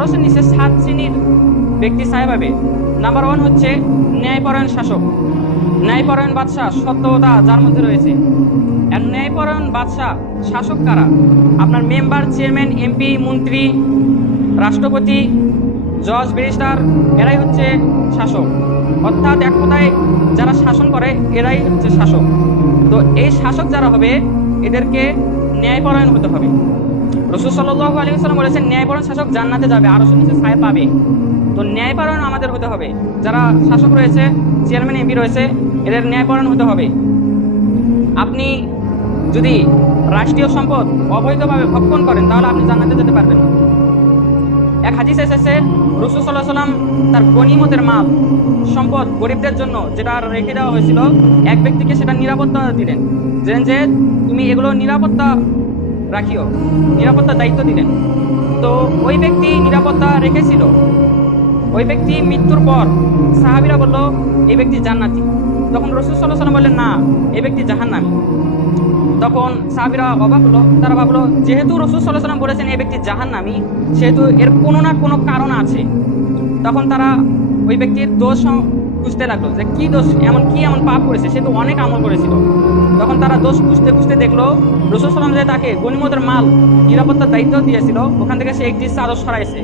আরশের নিচে 7 শ্রেণীর ব্যক্তি ছায়া পাবে। নাম্বার 1 হচ্ছে ন্যায়পরায়ণ শাসক, ন্যায়পরায়ণ বাদশাহ, সত্যতা যার মধ্যে রয়েছে। আর ন্যায়পরায়ণ বাদশাহ শাসক কারা? আপনার মেম্বার, চেয়ারম্যান, এমপি, মন্ত্রী, রাষ্ট্রপতি, জজ, ব্যারিস্টার, এরাই হচ্ছে শাসক। অর্থাৎ এক কথায় যারা শাসন করে এরাই হচ্ছে শাসক। তো এই শাসক যারা হবে এদেরকে ন্যায়পরায়ণ হতে হবে। রাসূল সাল্লাল্লাহু আলাইহি ওয়াসাল্লাম বলেছেন ন্যায়পরায়ণ শাসক জান্নাতে যাবে, আরশের নিচে ছায়া পাবে। তো ন্যায়পরায়ণ আমাদের হতে হবে। যারা শাসক রয়েছে, চেয়ারম্যান, এমপি রয়েছে, এদের ন্যায়পরায়ণ হতে হবে। আপনি যদি রাষ্ট্রীয় সম্পদ অবৈধভাবে ভক্ষণ করেন তাহলে আপনি জান্নাতে যেতে পারবেন না। এক হাদিসে এসেছে রাসূল সাল্লাল্লাহু আলাইহি ওয়াসাল্লাম তার গনিমতের মাল সম্পদ গরিবদের জন্য যেটা রেখে দেওয়া হয়েছিল, এক ব্যক্তিকে সেটা নিরাপত্তা দিলেন, যে তুমি এগুলো নিরাপত্তা রাখিও, নিরাপত্তার দায়িত্ব দিলেন। তো ওই ব্যক্তি নিরাপত্তা রেখেছিল। ওই ব্যক্তি মৃত্যুর পর সাহাবীরা বলল এই ব্যক্তি জান্নাতি। তখন রাসূল সাল্লাল্লাহু আলাইহি ওয়াসাল্লাম বললেন না, এই ব্যক্তি জাহান্নামী। তখন সাহাবীরা অবাক হলো, তারা ভাবলো যেহেতু রাসূল সাল্লাল্লাহু আলাইহি ওয়াসাল্লাম বলেছেন এই ব্যক্তি জাহান্নামী, সেহেতু এর কোনো না কোনো কারণ আছে। তখন তারা ওই ব্যক্তির দোষ খুঁজতে লাগলো যে কি দোষ, এমন পাপ করেছে, সে তো অনেক আমল করেছিল। তখন তারা দোষ খুঁজতে খুঁজতে দেখলো রাসূল সাল্লাল্লাহু আলাইহি ওয়াসাল্লাম যে তাকে গনিমতের মাল নিরাপত্তার দায়িত্ব দিয়েছিল, ওখান থেকে সে একটি চাদর সরাইছে,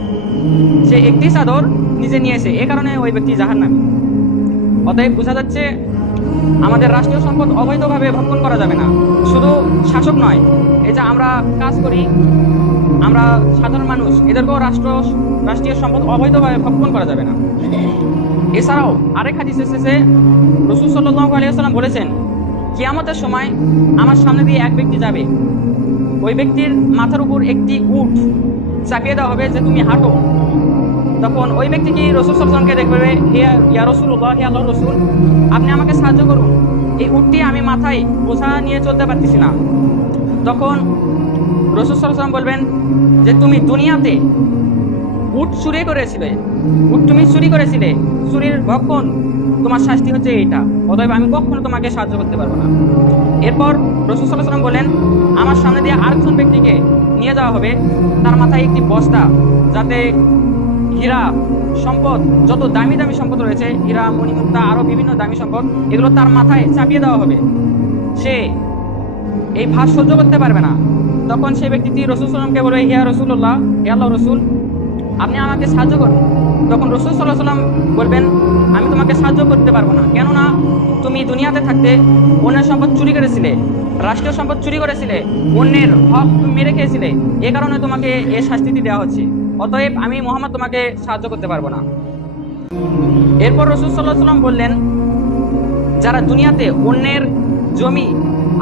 সে একটি চাদর নিজে নিয়েছে, এ কারণে ওই ব্যক্তি জাহান্নামী। অতএব বোঝা যাচ্ছে আমাদের রাষ্ট্রীয় সম্পদ অবৈধভাবে ভক্ষণ করা যাবে না। শুধু শাসক নয়, এই যে আমরা কাজ করি, আমরা সাধারণ মানুষ, এদেরকেও রাষ্ট্রীয় সম্পদ অবৈধভাবে ভক্ষণ করা যাবে না। এছাড়াও আরেক হাদিস এসেছে, রাসূল সাল্লাল্লাহু আলাইহি ওয়াসাল্লাম বলেছেন কিয়ামতের সময় আমার সামনে দিয়ে এক ব্যক্তি যাবে, ওই ব্যক্তির মাথার উপর একটি উট চাপিয়ে দেওয়া হবে যে তুমি হাঁটো। তখন ওই ব্যক্তি কি রাসূল সাল্লাল্লাহু আলাইহি ওয়াসাল্লামকে দেখবে, হে ইয়া রাসূলুল্লাহ, হে আল্লাহর রাসূল, আপনি আমাকে সাহায্য করুন, এই উটটি আমি মাথায় বোঝা নিয়ে চলতে পারতেছি না। তখন রাসূল সাল্লাল্লাহু আলাইহি ওয়াসাল্লাম বলবেন যে তুমি দুনিয়াতে উট চুরি করেছিলে, উট তুমি চুরি করেছিলে, চুরির ভক্ষণ, তোমার শাস্তি হচ্ছে এইটা, অতএব আমি কখনো তোমাকে সাহায্য করতে পারবো না। এরপর রাসূল সাল্লাল্লাহু আলাইহি ওয়াসাল্লাম বলেন আমার সামনে দিয়ে আরেকজন ব্যক্তিকে নিয়ে যাওয়া হবে, তার মাথায় একটি বস্তা, যাতে হীরা সম্পদ, যত দামি দামি সম্পদ রয়েছে, হীরা, মণিমুক্তা, আরো বিভিন্ন দামি সম্পদ, এগুলো তার মাথায় চাপিয়ে দেওয়া হবে। সে এই ভার সহ্য করতে পারবে না। তখন সেই ব্যক্তিটি রাসূল সাল্লাল্লাহু আলাইহি ওয়াসাল্লামকে বলে, হে রাসূলুল্লাহ, হে আল্লাহর রাসূল, আপনি আমাকে সাহায্য করুন। তখন রাসূল সাল্লাল্লাহু আলাইহি ওয়াসাল্লাম বলবেন আমি তোমাকে সাহায্য করতে পারবো না, কেননা তুমি দুনিয়াতে থাকতে অন্যের সম্পদ চুরি করেছিলে, রাষ্ট্রীয় সম্পদ চুরি করেছিলে, অন্যের হক তুমি মেরে খেয়েছিলে, এ কারণে তোমাকে এই শাস্তিটি দেওয়া হচ্ছে। অতএব আমি মুহাম্মদ তোমাকে সাহায্য করতে পারবো না। এরপর রাসূল সাল্লাল্লাহু আলাইহি ওয়াসাল্লাম বললেন যারা দুনিয়াতে অন্যের জমি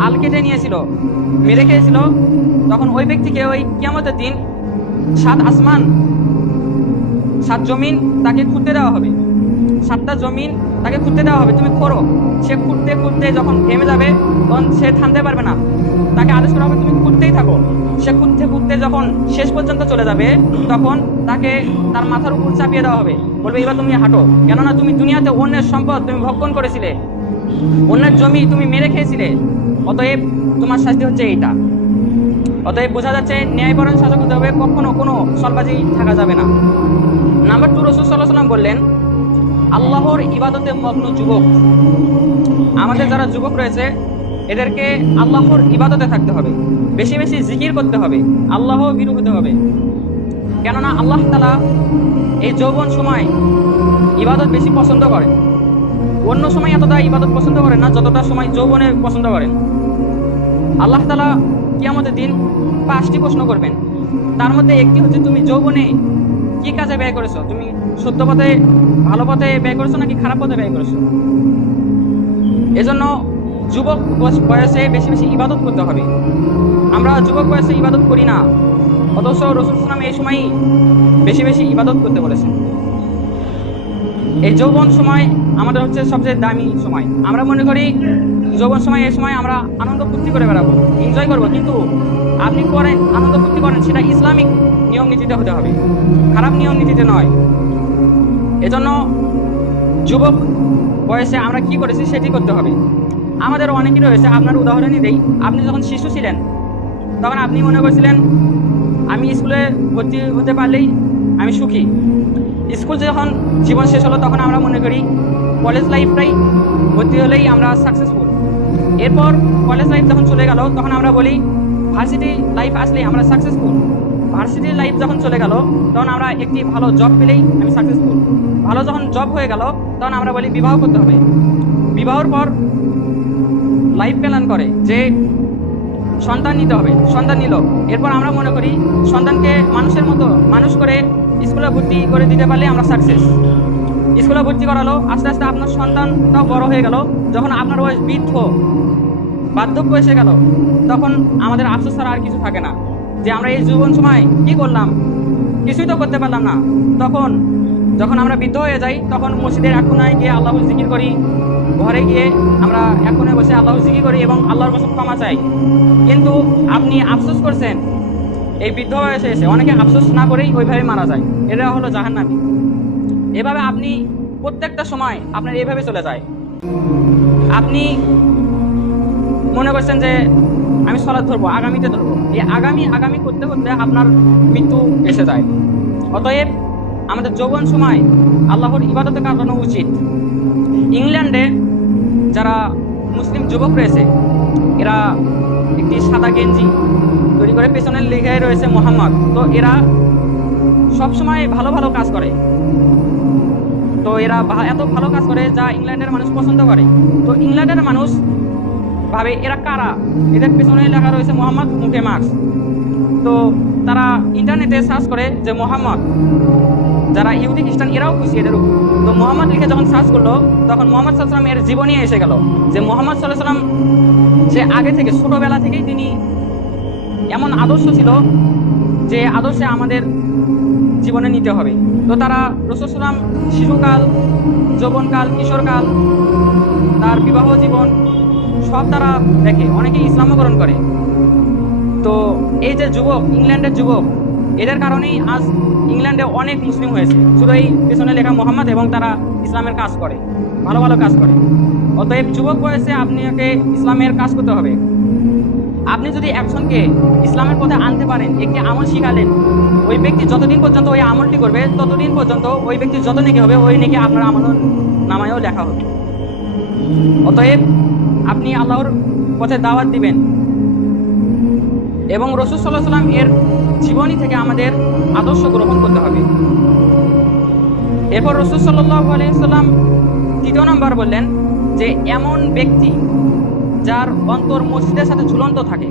আল কেটে নিয়েছিল, মেরে খেয়েছিল, তখন ওই ব্যক্তিকে ওই কিয়ামতের দিন 7 আসমান 7 জমিন তাকে খুঁড়তে দেওয়া হবে, 7টা জমিন তাকে খুঁড়তে দেওয়া হবে, তুমি খোঁড়ো। সে খুঁড়তে খুঁড়তে যখন থেমে যাবে তখন সে থামতে পারবে না, তাকে আদেশ করা হবে তুমি খুঁড়তেই থাকো। সে খুঁড়তে খুঁড়তে যখন শেষ পর্যন্ত চলে যাবে তখন তাকে তার মাথার উপর চাপিয়ে দেওয়া হবে, বলবে এবার তুমি হাঁটো, কেননা তুমি দুনিয়াতে অন্যের সম্পদ তুমি ভক্ষণ করেছিলে, অন্যের জমি তুমি মেরে খেয়েছিলে, অতএব তোমার শাস্তি হচ্ছে এইটা। অতএব বোঝা যাচ্ছে ন্যায়পরায়ণ শাসক হতে হবে, কখনো কোনো সলবাজি থাকা যাবে না। নাম্বার 2, রাসূল সাল্লাল্লাহু আলাইহি ওয়াসাল্লাম বললেন আল্লাহর ইবাদতে মগ্ন যুবক, আমাদের যারা যুবক রয়েছে এদেরকে আল্লাহর ইবাদতে থাকতে হবে, বেশি বেশি জিকির করতে হবে, আল্লাহ ভীরু হতে হবে। কেননা আল্লাহ তাআলা এই যৌবন সময় ইবাদত বেশি পছন্দ করেন, অন্য সময় এতটা ইবাদত পছন্দ করেন না যতটা সময় যৌবনে পছন্দ করেন। আল্লাহ তাআলা কিয়ামতের দিন 5টি প্রশ্ন করবেন, তার মধ্যে একটি হচ্ছে তুমি যৌবনে কি কাজে ব্যয় করেছো, তুমি সত্য পথে ভালো পথে ব্যয় করেছো নাকি খারাপ পথে ব্যয় করেছো। এজন্য যুবক বয়সে বেশি বেশি ইবাদত করতে হবে। আমরা যুবক বয়সে ইবাদত করি না, অথচ রাসূল সাল্লাল্লাহু আলাইহি ওয়াসাল্লাম এই সময়ই বেশি বেশি ইবাদত করতে বলেছেন। এই যৌবন সময় আমাদের হচ্ছে সবচেয়ে দামি সময়। আমরা মনে করি যৌবন সময়, এই সময় আমরা আনন্দ ফুর্তি করে বেড়াবো, এনজয় করবো, কিন্তু আপনি করেন আনন্দ ফুর্তি করেন সেটা ইসলামিক নিয়ম নীতিতে হতে হবে, খারাপ নিয়ম নীতিতে নয়। এজন্য যুবক বয়সে আমরা কি করেছি সেটি করতে হবে। আমাদের অনেকেই রয়েছে, আপনার উদাহরণই দেই, আপনি যখন শিশু ছিলেন তখন আপনি মনে করছিলেন আমি স্কুলে ভর্তি হতে পারলেই আমি সুখী। স্কুল যখন জীবন শেষ হলো তখন আমরা মনে করি কলেজ লাইফটাই ভর্তি হলেই আমরা সাকসেসফুল। এরপর কলেজ লাইফ যখন চলে গেল তখন আমরা বলি ভার্সিটি লাইফ আসলেই আমরা সাকসেসফুল। ভার্সিটি লাইফ যখন চলে গেল তখন আমরা একটি ভালো জব পেলেই আমি সাকসেসফুল। ভালো যখন জব হয়ে গেল তখন আমরা বলি বিবাহ করতে হবে। বিবাহর পর লাইফ প্ল্যান করে যে সন্তান নিতে হবে, সন্তান নিল। এরপর আমরা মনে করি সন্তানকে মানুষের মতো মানুষ করে স্কুলে ভর্তি করে দিতে পারলে আমরা সাকসেস। স্কুলে ভর্তি করালো, আস্তে আস্তে আপনার সন্তানটাও বড় হয়ে গেল। যখন আপনার বয়স বার্ধক্য এসে গেল তখন আমাদের আফসোস ছাড়া আর কিছু থাকে না যে আমরা এই জীবন সময় কি করলাম, কিছুই তো করতে পারলাম না। তখন যখন আমরা বৃদ্ধ হয়ে যাই তখন মসজিদের এক কোণায় গিয়ে আল্লাহর জিকির করি, ঘরে গিয়ে আমরা এক কোণে বসে আল্লাহর জিকির করি এবং আল্লাহর কাছে ক্ষমা চাই। কিন্তু আপনি আফসোস করছেন এই বৃদ্ধ বয়সে এসে, অনেকে আফসোস না করেই ওইভাবে মারা যায়। এটা হলো জাহান্নামী। এভাবে আপনি প্রত্যেকটা সময় আপনার এইভাবে চলে যায়। আপনি মনে করছেন যে আমি সালাত ধরবো, আগামীতে ধরবো, এই আগামী করতে করতে আপনার মৃত্যু এসে যায়। অতএব আমাদের যৌবন সময় আল্লাহর ইবাদতে কাটানো উচিত। ইংল্যান্ডে যারা মুসলিম যুবক রয়েছে এরা একটি সাদা গেঞ্জি তৈরি করে পেছনে লেখা রয়েছে মোহাম্মদ। তো এরা সবসময় ভালো ভালো কাজ করে। তো এরা এত ভালো কাজ করে যা ইংল্যান্ডের মানুষ পছন্দ করে। তো ইংল্যান্ডের মানুষ ভাবে এরা কারা, এদের পেছনে লেখা রয়েছে মোহাম্মদ, মুখে মাস্ক। তো তারা ইন্টারনেটে সার্চ করে যে মোহাম্মদ, যারা ইহুদি খ্রিস্টান এরাও খুশি এদের উপর। তো মোহাম্মদ লিখে যখন সার্চ করলো তখন মোহাম্মদ সাল্লাল্লাহু আলাইহি ওয়াসাল্লাম এর জীবনী এসে গেল যে মোহাম্মদ সাল্লাল্লাহু আলাইহি ওয়াসাল্লাম সে আগে থেকে ছোটবেলা থেকেই তিনি এমন আদর্শ ছিল যে আদর্শে আমাদের জীবনে নিতে হবে। তো তারা রাসূল সাল্লাল্লাহু আলাইহি ওয়াসাল্লাম শিশুকাল, যৌবনকাল, কিশোরকাল, তার বিবাহ জীবন সব তারা দেখে, অনেকে ইসলামও গ্রহণ করে। তো এই যে যুবক, ইংল্যান্ডের যুবক, এদের কারণেই আজ ইংল্যান্ডে অনেক মুসলিম হয়েছে, শুধু এই পেছনে লেখা মোহাম্মদ, এবং তারা ইসলামের কাজ করে, ভালো ভালো কাজ করে। অতএব যুবক বয়সে আপনাকে ইসলামের কাজ করতে হবে। আপনি যদি একজনকে ইসলামের পথে আনতে পারেন, একটি আমল শিখালেন, ওই ব্যক্তি যতদিন পর্যন্ত ওই আমলটি করবে ততদিন পর্যন্ত ওই ব্যক্তি যত নেকি হবে ওই নেকি আপনার আমল নামায়ও লেখা হবে। অতএব আপনি আল্লাহর পথে দাওয়াত দিবেন এবং রাসূল সাল্লাল্লাহু আলাইহি ওয়াসাল্লাম এর জীবনী থেকে আমাদের আদর্শ গ্রহণ করতে হবে। এরপর রাসূল সাল্লাল্লাহু আলাইহি ওয়াসাল্লাম তৃতীয় নম্বর বললেন যে এমন ব্যক্তি যার অন্তর মসজিদের সাথে ঝুলন্ত থাকে,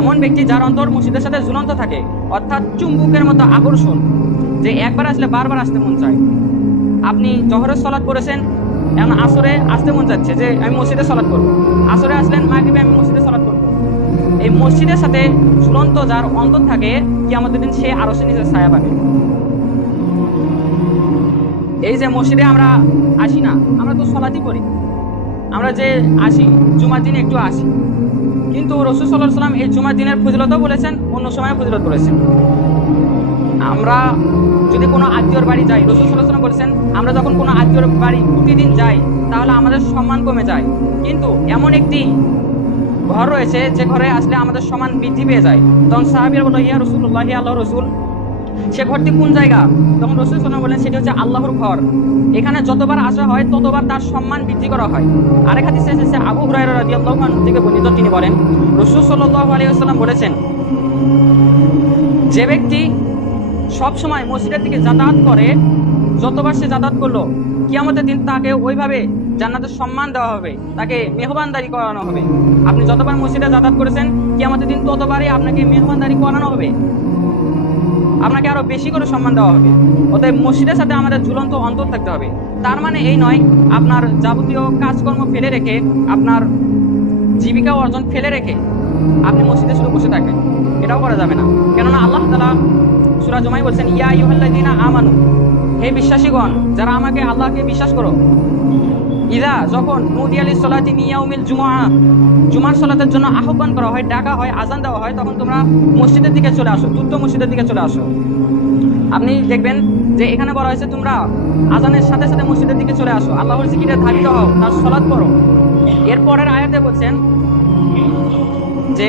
এমন ব্যক্তি যার অন্তর মসজিদের সাথে ঝুলন্ত থাকে, অর্থাৎ চুম্বকের মতো আকর্ষণ, যে একবার আসলে বারবার আসতে মন চায়। আপনি জোহরের সালাত করেছেন, এখন আসরে আসতে মন চাচ্ছে যে আমি মসজিদে সালাত করব। আসরে আসলেন, মাগরিবে আমি মসজিদে সালাত করব। এই মসজিদের সাথে ঝুলন্ত যার অন্তর থাকে, কিয়ামতের দিন সে আরশের নিচে ছায়া পাবে। এই যে মসজিদে আমরা আসি না, আমরা তো সালাতই করি, আমরা যে আসি জুমার দিনে একটু আসি, কিন্তু রাসূল সাল্লাল্লাহু আলাইহি ওয়াসাল্লাম এই জুমার দিনের ফজিলতও বলেছেন, অন্য সময় ফজিলত বলেছেন। আমরা যদি কোনো আত্মীয়র বাড়ি যাই, রাসূল সাল্লাল্লাহু আলাইহি ওয়াসাল্লাম বলেছেন আমরা যখন কোনো আত্মীয়র বাড়ি প্রতিদিন যাই তাহলে আমাদের সম্মান কমে যায়, কিন্তু এমন একটি ঘর রয়েছে যে ঘরে আসলে আমাদের সম্মান বৃদ্ধি পেয়ে যায়। তখন সাহাবীরা বলল, ইয়া রাসূলুল্লাহ, হে আল্লাহর রাসূল, সে ঘরটি কোন জায়গা? তখন রাসূল সাল্লাল্লাহু আলাইহি ওয়াসাল্লাম বলেন সেটি হচ্ছে আল্লাহর ঘর। এখানে যতবার আসা হয় ততবার তার সম্মান বৃদ্ধি করা হয়। আরেক হাদিসে এসেছে, আবু হুরায়রা রাদিয়াল্লাহু আনহু থেকে বর্ণিত, তিনি বলেন রাসূল সাল্লাল্লাহু আলাইহি ওয়াসাল্লাম বলেছেন, যে ব্যক্তি সব সময় মসজিদের দিকে যাতায়াত করে, যতবার সে যাতায়াত করলো কিয়ামতের দিন তাকে ওইভাবে জান্নাতের সম্মান দেওয়া হবে, তাকে মেহমানদারি করানো হবে। আপনি যতবার মসজিদে যাতায়াত করেছেন কিয়ামতের দিন ততবারই আপনাকে মেহমানদারি করানো হবে, আপনাকে আরো বেশি করে সম্মান দেওয়া হবে। অতএব মসজিদের সাথে আমাদের ঝুলন্ত অন্তর থাকতে হবে। তার মানে এই নয় আপনার যাবতীয় কাজকর্ম ফেলে রেখে, আপনার জীবিকা অর্জন ফেলে রেখে আপনি মসজিদে শুধু বসে থাকবেন, এটাও করা যাবে না। কেননা আল্লাহ তাআলা সূরা জুমায় বলছেন, ইয়া আইয়ুহাল্লাযীনা আমানু, হে বিশ্বাসীগণ, যারা আমাকে আল্লাহকে বিশ্বাস করো, ইদা, যখন নুদিয়া লিস-সালাতি মিন ইয়াউমিল জুমআ, জুমার সালাতের জন্য আহ্বান করা হয়, ডাকা হয়, আযান দেওয়া হয়, তখন তোমরা মসজিদের দিকে চলে আসো, দ্রুত মসজিদের দিকে চলে আসো। আপনি দেখবেন যে এখানে বলা হয়েছে তোমরা আযানের সাথে সাথে মসজিদের দিকে চলে আসো, আল্লাহর জিকিরে ধাবিত হও, তার সালাত পড়ো। এরপরের আয়াতে বলছেন যে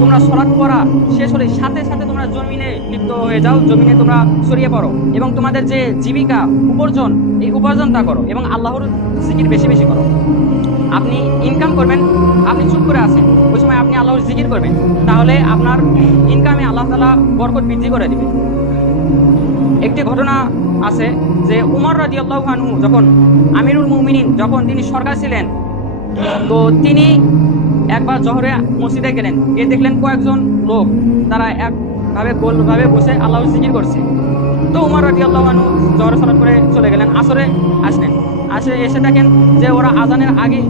তোমরা সালাত পড়া শেষ হলে সাথে সাথে তোমরা জমিনে লিপ্ত হয়ে যাও, জমিনে তোমরা ছড়িয়ে পড়ো এবং তোমাদের যে জীবিকা উপার্জন, এই উপার্জনটা করো এবং আল্লাহর জিকির বেশি বেশি করো। আপনি ইনকাম করবেন, আপনি চুপ করে আছেন, ওই সময় আপনি আল্লাহর জিকির করবেন, তাহলে আপনার ইনকামে আল্লাহ তাআলা বরকত বৃদ্ধি করে দিবেন। একটি ঘটনা আছে যে উমর রাদিয়াল্লাহু আনহু যখন আমিরুল মুমিনিন, যখন তিনি সরকার ছিলেন, তো তিনি একবার জোহরে মসজিদে গেলেন, গিয়ে দেখলেন কয়েকজন লোক তারা একভাবে গোলভাবে বসে আল্লাহর জিকির করছে। তো উমর রাদিয়াল্লাহু আনহু জোহরে সালাত করে চলে গেলেন, আসরে আসলেন, এসে দেখেন যে ওরা আজানের আগে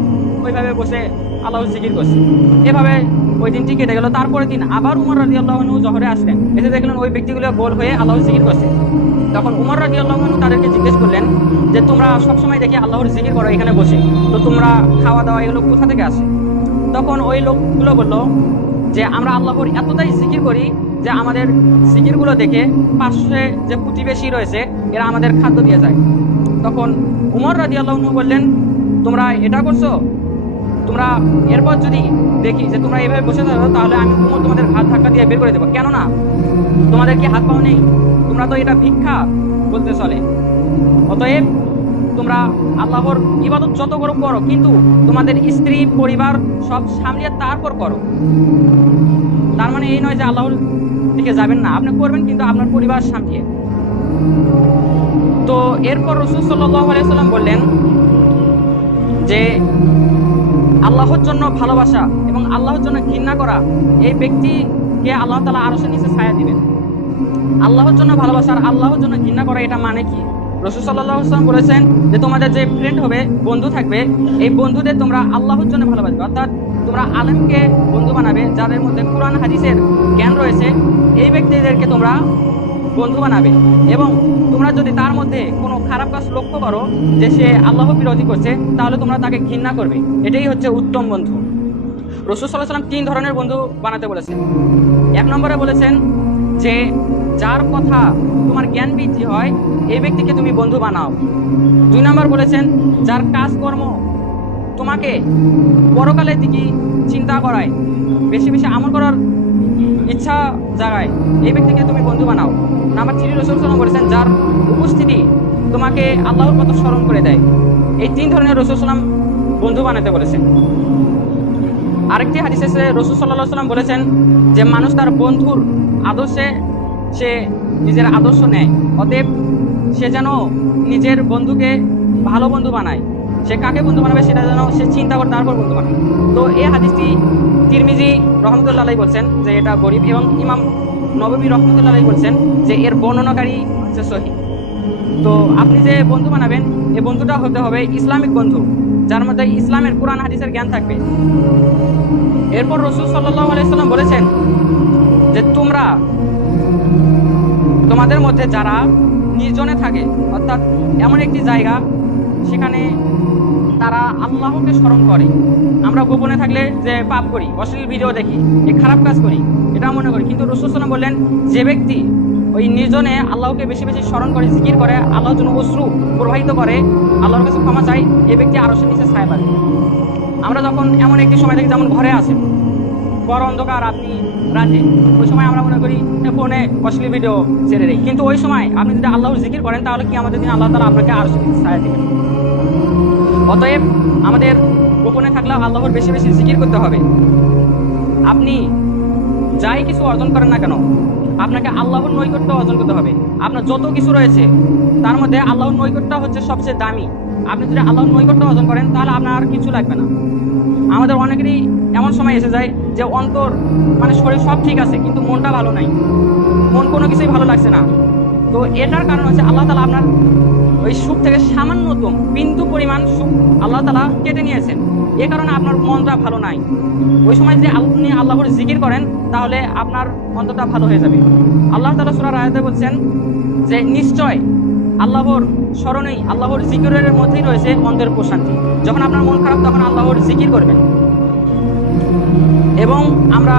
ওইভাবে বসে আল্লাহর জিকির করছে। এভাবে ওই দিনটি কেটে গেল। তারপরের দিন আবার উমর রাদিয়াল্লাহু আনহু জোহরে আসলেন, এসে দেখলেন ওই ব্যক্তিগুলো গোল হয়ে আল্লাহর জিকির করছে। তখন উমর রাদিয়াল্লাহু আনহু তাদেরকে জিজ্ঞেস করলেন যে তোমরা সবসময় দেখি আল্লাহর জিকির করো এখানে বসে, তো তোমরা খাওয়া দাওয়া এগুলো কোথা থেকে আসে? তখন ওই লোকগুলো বলল যে আমরা আল্লাহর এতটাই জিকির করি যে আমাদের জিকিরগুলো দেখে পাশে যে প্রতিবেশী রয়েছে এরা আমাদের খাদ্য দিয়ে যায়। তখন উমর রাদিয়াল্লাহু আনহু বললেন, তোমরা এটা করছো? তোমরা এরপর যদি দেখি যে তোমরা এভাবে বসে থাকো, তাহলে আমি উমর তোমাদের হাত ধাক্কা দিয়ে বের করে দেবো। কেননা তোমাদের কি হাত পাও নেই? তোমরা তো এটা ভিক্ষা বলতে চলে। অতএব তোমরা আল্লাহর ইবাদত যত করো, কিন্তু তোমাদের স্ত্রী পরিবার সব সামলিয়ে তারপর করো। তার মানে এই নয় যে আল্লাহর দিকে যাবেন না, আপনি করবেন কিন্তু আপনার পরিবার সামলিয়ে। তো এরপর রাসূল সাল্লাল্লাহু আলাইহি ওয়াসাল্লাম বললেন যে আল্লাহর জন্য ভালোবাসা এবং আল্লাহর জন্য ঘৃণা করা, এই ব্যক্তিকে আল্লাহ তাআলা আরশের নিচে ছায়া দিবেন। আল্লাহর জন্য ভালোবাসা আর আল্লাহর জন্য ঘৃণা করা, এটা মানে কি? রাসূল সাল্লাল্লাহু আলাইহি ওয়াসাল্লাম বলেছেন যে তোমাদের যে ফ্রেন্ড হবে, বন্ধু থাকবে, এই বন্ধুদের তোমরা আল্লাহর জন্য ভালোবাসবে, অর্থাৎ তোমরা আলেমকে বন্ধু বানাবে, যাদের মধ্যে কোরআন হাদিসের জ্ঞান রয়েছে, এই ব্যক্তিদেরকে তোমরা বন্ধু বানাবে। এবং তোমরা যদি তার মধ্যে কোনো খারাপ কাজ লক্ষ্য করো যে সে আল্লাহ বিরোধী করছে, তাহলে তোমরা তাকে ঘৃণা করবে। এটাই হচ্ছে উত্তম বন্ধু। রাসূল সাল্লাল্লাহু আলাইহি ওয়াসাল্লাম 3 ধরনের বন্ধু বানাতে বলেছেন। 1 নম্বরে বলেছেন যে যার কথা তোমার জ্ঞান বৃদ্ধি হয়, এই ব্যক্তিকে তুমি বন্ধু বানাও। 2 নম্বর বলেছেন যার কাজকর্ম তোমাকে পরকালের দিকে চিন্তা করায়, বেশি বেশি আমল করার ইচ্ছা জাগায়, এই ব্যক্তিকে তুমি বন্ধু বানাও। নাম্বার 3 রাসূল সাল্লাল্লাহু আলাইহি ওয়াসাল্লাম বলেছেন যার উপস্থিতি তোমাকে আল্লাহর কথা স্মরণ করে দেয়। এই 3 ধরনের রাসূল সাল্লাল্লাহু আলাইহি ওয়াসাল্লাম বন্ধু বানাতে বলেছেন। আরেকটি হাদিসে রাসূল সাল্লাল্লাহু আলাইহি ওয়াসাল্লাম বলেছেন যে মানুষ তার বন্ধুর আদর্শে সে নিজের আদর্শ নেয়, অতএব সে যেন নিজের বন্ধুকে ভালো বন্ধু বানায়। সে কাকে বন্ধু বানাবে সেটা যেন সে চিন্তা করে তারপর বন্ধু বানায়। তো এই হাদিসটি তিরমিজি রহমতুল্লাহ আলাইহি বলছেন যে এটা গরীব, এবং ইমাম নববী রহমতুল্লাহ আলাইহি বলছেন যে এর বর্ণনাকারী হচ্ছে সহিহ। তো আপনি যে বন্ধু বানাবেন, এই বন্ধুটা হতে হবে ইসলামিক বন্ধু, যার মধ্যে ইসলামের কোরআন হাদিসের জ্ঞান থাকবে। এরপর রাসূল সাল্লাল্লাহু আলাইহি ওয়াসাল্লাম বলেছেন যে তোমরা তোমাদের মধ্যে যারা নির্জনে থাকে, অর্থাৎ এমন একটি জায়গা সেখানে তারা আল্লাহকে স্মরণ করে। আমরা গোপনে থাকলে যে পাপ করি, অশ্লীল ভিডিও দেখি, এই খারাপ কাজ করি, এটা মনে করি, কিন্তু রাসূল সাল্লাল্লাহু আলাইহি ওয়াসাল্লাম বললেন যে ব্যক্তি ওই নির্জনে আল্লাহকে বেশি বেশি স্মরণ করে, জিকির করে, আল্লাহর জন্য অশ্রু প্রবাহিত করে, আল্লাহর কাছে ক্ষমা চায়, এই ব্যক্তি আরশের নিচে ছায়া পাবে। আমরা যখন এমন একটি সময় দেখি, যেমন ঘরে আসেন, বড় অন্ধকার, আপনি রাতে, ওই সময় আমরা মনে করি ফোনে অশ্লীল ভিডিও ছেড়ে দিই, কিন্তু ওই সময় আপনি যদি আল্লাহর জিকির করেন, তাহলে কি আমাদের দিন আল্লাহ তাআলা আপনাকে আরশের নিচে ছায়া দিবেন। অতএব আমাদের গোপনে থাকলেও আল্লাহর বেশি বেশি জিকির করতে হবে। আপনি যাই কিছু অর্জন করেন না কেন, আপনাকে আল্লাহর নৈকট্য অর্জন করতে হবে। আপনার যত কিছু রয়েছে তার মধ্যে আল্লাহর নৈকট্য হচ্ছে সবচেয়ে দামি। আপনি যদি আল্লাহর নৈকট্য অর্জন করেন, তাহলে আপনার আর কিছু লাগবে না। আমাদের অনেকেরই এমন সময় এসে যায় যে অন্তর মানে শরীর সব ঠিক আছে, কিন্তু মনটা ভালো নাই, মন কোনো কিছুই ভালো লাগছে না। তো এটার কারণ হচ্ছে আল্লাহ তাআলা আপনার ওই সুখ থেকে সামান্যতম বিন্দু পরিমাণ সুখ আল্লাহ তাআলা কেটে নিয়েছেন, এ কারণে আপনার মনটা ভালো নাই। ওই সময় যদি আপনি আল্লাহর জিকির করেন, তাহলে আপনার অন্তরটা ভালো হয়ে যাবে। আল্লাহ তাআলা সূরা আয়াতে বলছেন যে নিশ্চয় আল্লাহর স্মরণেই, আল্লাহর জিকিরের মধ্যেই রয়েছে অন্তরের প্রশান্তি। যখন আপনার মন খারাপ, তখন আল্লাহর জিকির করবেন। এবং আমরা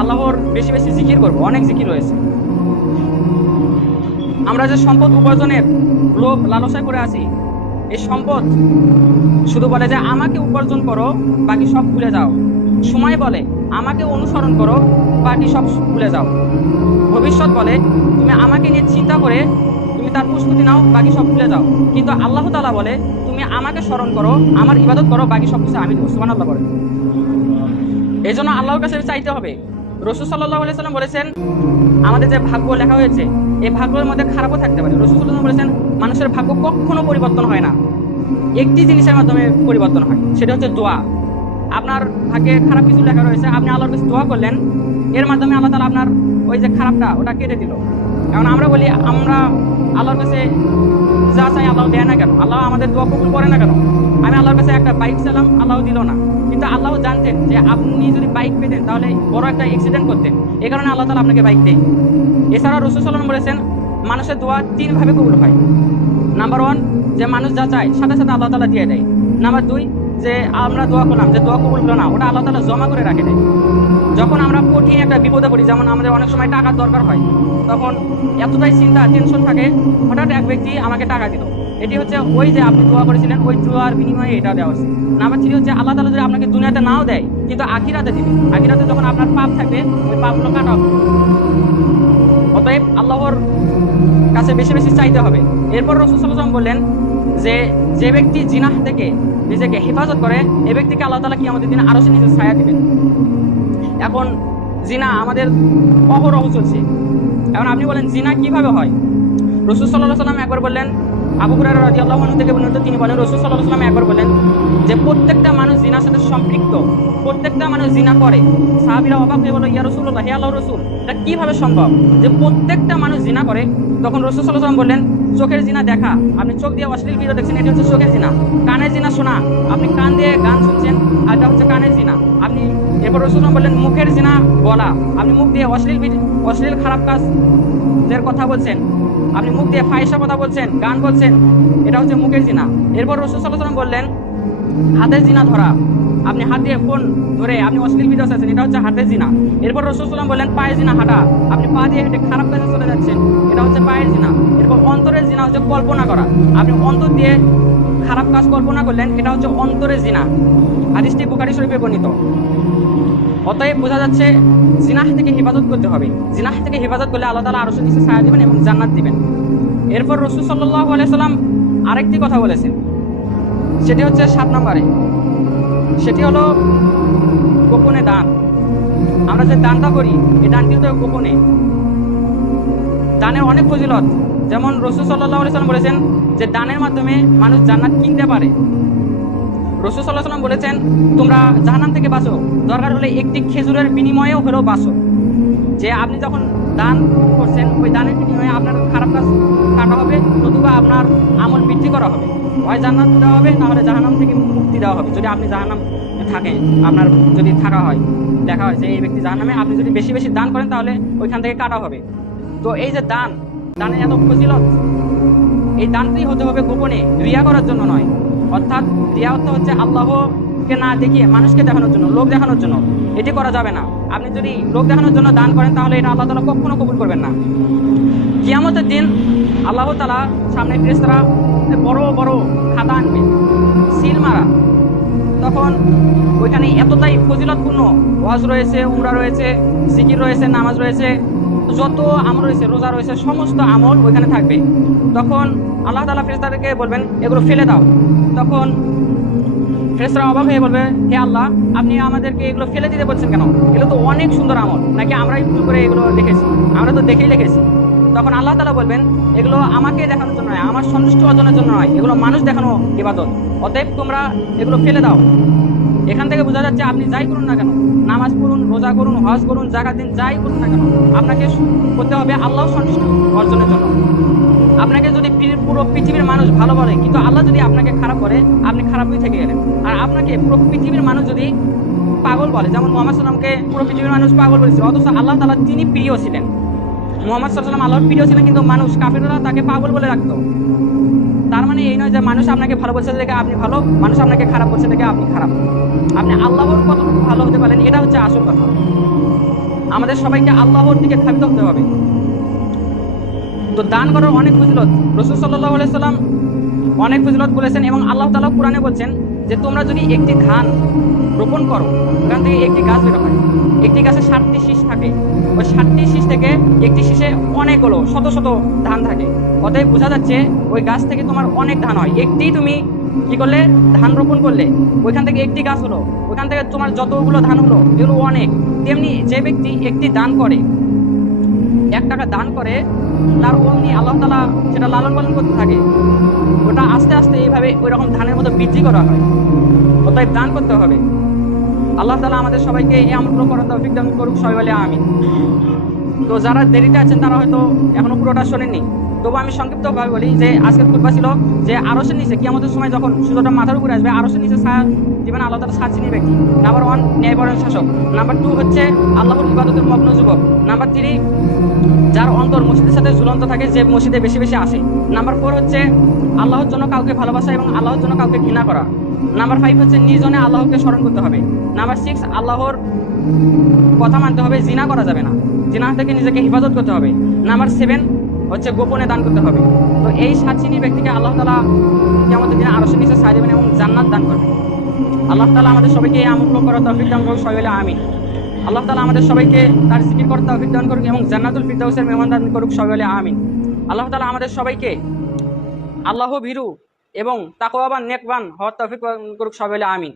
আল্লাহর বেশি বেশি জিকির করব, অনেক জিকির রয়েছে। আমরা যে সম্পদ উপার্জনের লোভ লালসায় করে আছি, এই সম্পদ শুধু বলে যে আমাকে উপার্জন করো, বাকি সব ভুলে যাও। সময় বলে আমাকে অনুসরণ করো, বাকি সব ভুলে যাও। ভবিষ্যৎ বলে তুমি আমাকে নিয়ে চিন্তা করে তুমি তার প্রস্তুতি নাও, বাকি সব ভুলে যাও। কিন্তু আল্লাহ তাআলা বলে তুমি আমাকে স্মরণ করো, আমার ইবাদত করো, বাকি সব কিছু আমি দেবো। সুবহানাল্লাহ বলে। এই জন্য আল্লাহর কাছে চাইতে হবে। রাসূল সাল্লাল্লাহু আলাইহি সাল্লাম বলেছেন আমাদের যে ভাগ্য লেখা হয়েছে এই ভাগ্যের মধ্যে খারাপও থাকতে পারে। রাসূল সাল্লাল্লাহু আলাইহি সাল্লাম বলেছেন মানুষের ভাগ্য কখনো পরিবর্তন হয় না, একটি জিনিসের মাধ্যমে পরিবর্তন হয়, সেটা হচ্ছে দোয়া। আপনার ভাগ্যে খারাপ কিছু লেখা রয়েছে, আপনি আল্লাহর কাছে দোয়া করলেন, এর মাধ্যমে আল্লাহ তাআলা আপনার ওই যে খারাপটা ওটা কেটে দিল। এখন আমরা বলি আমরা আল্লাহর কাছে যা চাই আল্লাহ দেয় না কেন, আল্লাহ আমাদের দোয়া কবুল করে না কেন? আমি আল্লাহর কাছে একটা বাইক চালাম, আল্লাহ দিল না, কিন্তু আল্লাহ জানতেন যে আপনি যদি বাইক পেতেন তাহলে বড় একটা অ্যাক্সিডেন্ট করতেন, এই কারণে আল্লাহ তাআলা আপনাকে বাইক দেয়। এছাড়া রাসূল সাল্লাল্লাহু আলাইহি ওয়াসাল্লাম বলেছেন মানুষের দোয়া 3 ভাবে কবুল হয়। নাম্বার 1 যে মানুষ যা চায় সাথে সাথে আল্লাহ তাআলা দিয়ে দেয়। নাম্বার 2 যে আমরা দোয়া করলাম, যে দোয়া কবুল হলো না, ওটা আল্লাহ তাআলা জমা করে রাখে দেয়। যখন আমরা কঠিন একটা বিপদে পড়ি, যেমন আমাদের অনেক সময় টাকার দরকার হয়, তখন এতটাই চিন্তা টেনশন থাকে, হঠাৎ এক ব্যক্তি আমাকে টাকা দিল, এটি হচ্ছে ওই যে আপনি দোয়া করেছিলেন ওই দোয়ার বিনিময়ে এটা দেওয়া হচ্ছে। নাম্বার 3 হচ্ছে আল্লাহ তাআলা যদি আপনাকে দুনিয়াতে নাও দেয় কিন্তু আখিরাতে দিবে, আখিরাতে যখন আপনার পাপ থাকবে ওই পাপগুলো কাটা হবে। অতএব আল্লাহর কাছে বেশি বেশি চাইতে হবে। এরপর রাসূল সাল্লাল্লাহু আলাইহি ওয়াসাল্লাম বললেন যে যে ব্যক্তি জিনাহ থেকে নিজেকে হেফাজত করে এই ব্যক্তিকে আল্লাহ তাআলা কিয়ামতের দিনে আরশে নিজের ছায়া দিবেন। এখন জিনা আমাদের অহরহ চলছে। এখন আপনি বলেন জিনা কিভাবে হয়? রাসূল সাল্লাল্লাহু আলাইহি ওয়াসাল্লাম একবার বললেন, আবু হুরায়রা রাদিয়াল্লাহু আনহু থেকে বর্ণিত, তিনি বলেন রাসূল সাল্লাল্লাহু আলাইহি ওয়াসাল্লাম একবার বলেন যে প্রত্যেকটা মানুষ জিনার সাথে সম্পৃক্ত, প্রত্যেকটা মানুষ জিনা করে। সাহাবীরা অবাক হয়ে বলল, ইয়া রাসূলুল্লাহ, হে আল্লাহর রাসূল, এটা কিভাবে সম্ভব যে প্রত্যেকটা মানুষ জিনা করে? তখন রাসূল সাল্লাল্লাহু আলাইহি ওয়াসাল্লাম বললেন চোখের জিনা দেখা, আপনি চোখ দিয়ে অশ্লীল ভিডিও দেখছেন, এটা হচ্ছে চোখের জিনা। কানের জিনা শোনা, আপনি কান দিয়ে গান শুনছেন, আর এটা হচ্ছে কানের জিনা। আপনি এরপর রাসূল বললেন মুখের জিনা বলা, আপনি মুখ দিয়ে অশ্লীল খারাপ কাজের কথা বলছেন, আপনি মুখ দিয়ে ফাহিশা কথা বলছেন, গান বলছেন, এটা হচ্ছে মুখের জিনা। এরপর রাসূল সাল্লাল্লাহু আলাইহি ওয়াসাল্লাম বললেন হাতের জিনা ধরা, আপনি হাত দিয়ে ফোন ধরে আপনি অশ্লীল ভিডিও চাচ্ছেন, এটা হচ্ছে হাতের জিনা। এরপর রাসূল সাল্লাল্লাহু আলাইহি ওয়াসাল্লাম বললেন পায়ের জিনা হাঁটা, আপনি পা দিয়ে হেঁটে খারাপ কাজে চলে যাচ্ছেন, এটা হচ্ছে পায়ের জিনা। এরপর অন্তরের জিনা হচ্ছে কল্পনা করা, আপনি অন্তর দিয়ে খারাপ কাজ কল্পনা করলেন, এটা হচ্ছে অন্তরের জিনা। হাদিসটি বুখারী শরীফে বর্ণিত। অতএব বোঝা যাচ্ছে জিনাহ থেকে হেফাজত করতে হবে। জিনাহ থেকে হেফাজত করলে আল্লাহ তাআলা আরশের নিচে ছায়া দিবেন এবং জান্নাত দিবেন। এরপর রাসূল সাল্লাল্লাহু আলাইহি ওয়াসাল্লাম আরেকটি কথা বলেছেন, সেটি হচ্ছে 7 নম্বরে, সেটি হলো গোপনে দান। আমরা যে দানটা করি এই দানটি তো গোপনে, দানের অনেক ফজিলত। যেমন রাসূল সাল্লাল্লাহু আলাইহি ওয়াসাল্লাম বলেছেন যে দানের মাধ্যমে মানুষ জান্নাত কিনতে পারে। রাসূল সাল্লাল্লাহু আলাইহি ওয়াসাল্লাম বলেছেন তোমরা জাহান্নাম থেকে বাঁচো, দরকার হলে একটি খেজুরের বিনিময়েও হলেও বাঁচো। যে আপনি যখন দান করছেন ওই দানের বিনিময়ে আপনার খারাপ কাজ কাটা হবে, নতুবা আপনার আমল বৃদ্ধি করা হবে, হয় জান্নাত দেওয়া হবে, নাহলে জাহান্নাম থেকে মুক্তি দেওয়া হবে। যদি আপনি জাহান্নাম থাকেন, আপনার যদি থাকা হয়, দেখা হয় যে এই ব্যক্তি জাহান্নামে, আপনি যদি বেশি বেশি দান করেন তাহলে ওইখান থেকে কাটা হবে। তো এই যে দানের এত ফজিলত, এই দানটি হতে হবে গোপনে, রিয়া করার জন্য নয়। অর্থাৎ রিয়া অর্থ হচ্ছে আল্লাহকে না দেখিয়ে মানুষকে দেখানোর জন্য, লোক দেখানোর জন্য, এটি করা যাবে না। আপনি যদি লোক দেখানোর জন্য দান করেন তাহলে এটা আল্লাহ তাআলা কখনো কবুল করবেন না। কিয়ামতের দিন আল্লাহ তাআলা সামনে ফেরেশতারা বড় বড় খাতা আনবে, সিল মারা, তখন ওইখানে এতটাই ফজিলতপূর্ণ ওয়াজ রয়েছে, উমরা রয়েছে, জিকির রয়েছে, নামাজ রয়েছে, যত আমল রয়েছে, রোজা রয়েছে, সমস্ত আমল ওইখানে থাকবে। তখন আল্লাহ তাআলা ফেরেশতাদেরকে বলবেন এগুলো ফেলে দাও। তখন ফেরেশতারা অবাক হয়ে বলবে হে আল্লাহ, আপনি আমাদেরকে এগুলো ফেলে দিতে বলছেন কেন? এগুলো তো অনেক সুন্দর আমল, নাকি আমরাই ভুল করে এগুলো লিখেছি? আমরা তো দেখেই লিখেছি। তখন আল্লাহ তাআলা বলবেন এগুলো আমাকে দেখানোর জন্য নয়, আমার সন্তুষ্টি অর্জনের জন্য নয়, এগুলো মানুষ দেখানো ইবাদত, অতএব তোমরা এগুলো ফেলে দাও। এখান থেকে বোঝা যাচ্ছে আপনি যাই করুন না কেন, নামাজ পড়ুন, রোজা করুন, হজ করুন, যাকাত দিন, যাই করুন না কেন, আপনাকে করতে হবে আল্লাহর সন্তুষ্টি অর্জনের জন্য। আপনাকে যদি পুরো পৃথিবীর মানুষ ভালো বলে কিন্তু আল্লাহ যদি আপনাকে খারাপ করে, আপনি খারাপই থেকে গেলেন। আর আপনাকে পুরো পৃথিবীর মানুষ যদি পাগল বলে, যেমন মুহাম্মদ সাল্লামকে পুরো পৃথিবীর মানুষ পাগল বলেছিল, অথচ আল্লাহ তাআলা তিনি প্রিয় ছিলেন। মুহাম্মদ সাল্লাল্লাহু আল্লাহর প্রিয় ছিলেন, কিন্তু মানুষ কাফেররা তাকে পাগল বলে রাখতো। তার মানে এই নয় যে মানুষ আপনাকে ভালো বলছে দেখে আপনি ভালো, মানুষ আপনাকে খারাপ বলছে দেখে আপনি খারাপ। আপনি আল্লাহর কতটুকু ভালো হতে পারেন, এটা হচ্ছে আসল কথা। আমাদের সবাইকে আল্লাহর দিকে ধাবিত হতে হবে। তো দান করার অনেক ফজিলত, রাসূল সাল্লাল্লাহু আলাইহি সাল্লাম অনেক ফজিলত বলেছেন, এবং আল্লাহ তাআলা কোরআনে বলছেন যে তোমরা যদি একটি ধান রোপণ করো, ওখান থেকে একটি গাছ বের হয়। একটি গাছে 60টি শীষ থাকে, ওই 60টি শীষ থেকে একটি শীষে অনেকগুলো শত শত ধান থাকে। অতএব বোঝা যাচ্ছে ওই গাছ থেকে তোমার অনেক ধান হয়। একটি তুমি কি করলে, ধান রোপণ করলে, ওইখান থেকে একটি গাছ হলো, ওইখান থেকে তোমার যতগুলো ধান হলো এগুলো অনেক। তেমনি যে ব্যক্তি একটি দান করে, 1 টাকা দান করে, তার অমনি আল্লাহ তাআলা সেটা লালন পালন করতে থাকে। ওটা আস্তে আস্তে এইভাবে ওই রকম ধানের মতো বৃদ্ধি করা হয়। অতএব দান করতে হবে। আল্লাহ তাআলা আমাদের সবাইকে এই আমলগুলো করার তৌফিক দান করুক, সবাই বলে আমিন। তো যারা দেরিতে আছেন তারা হয়তো এখনো পুরোটা শোনেননি, তবু আমি সংক্ষিপ্তভাবে বলি যে আজকের খুতবা ছিল যে আরশের নিচে কিয়ামতের সময় যখন সূর্যটা মাথার উপরে আসবে, আরশের নিচে ছায়া দিবেন আল্লাহ তাআলা 7 শ্রেণীর ব্যক্তি। নাম্বার 1 ন্যায়পরায়ণ শাসক, নাম্বার 2 হচ্ছে আল্লাহর ইবাদতের মগ্ন যুবক, নাম্বার 3 যার অন্তর মসজিদের সাথে ঝুলন্ত থাকে, যে মসজিদে বেশি বেশি আসে, নাম্বার 4 হচ্ছে আল্লাহর জন্য কাউকে ভালোবাসা এবং আল্লাহর জন্য কাউকে ঘৃণা করা, নাম্বার 5 হচ্ছে নির্জনে আল্লাহকে স্মরণ করতে হবে, নাম্বার 6 আল্লাহর কথা মানতে হবে, জিনা করা যাবে না, জিনা থেকে নিজেকে হেফাজত করতে হবে, নাম্বার 7 হচ্ছে গোপনে দান করতে হবে। তো এই 7 শ্রেণীর ব্যক্তিকে আল্লাহ তাআলা কিয়ামতের দিনে আরশের নিচে ছায়া দেবেন এবং জান্নাত দান করবেন। আল্লাহ তাআলা আমাদের সবাইকে এই আমল করার তৌফিক দান করুক, সবাই বলে আমিন। আল্লাহ তাআলা আমাদের সবাইকে তার জিকির করার তৌফিক দান করুক এবং জান্নাতুল ফিরদাউসের মেহমান দান করুক, সবাই বলে আমিন। আল্লাহ তাআলা আমাদের সবাইকে আল্লাহ ভীরু এবং তাকওয়াবান নেকবান হওয়ার তৌফিক দান করুক, সবাই বলে আমিন।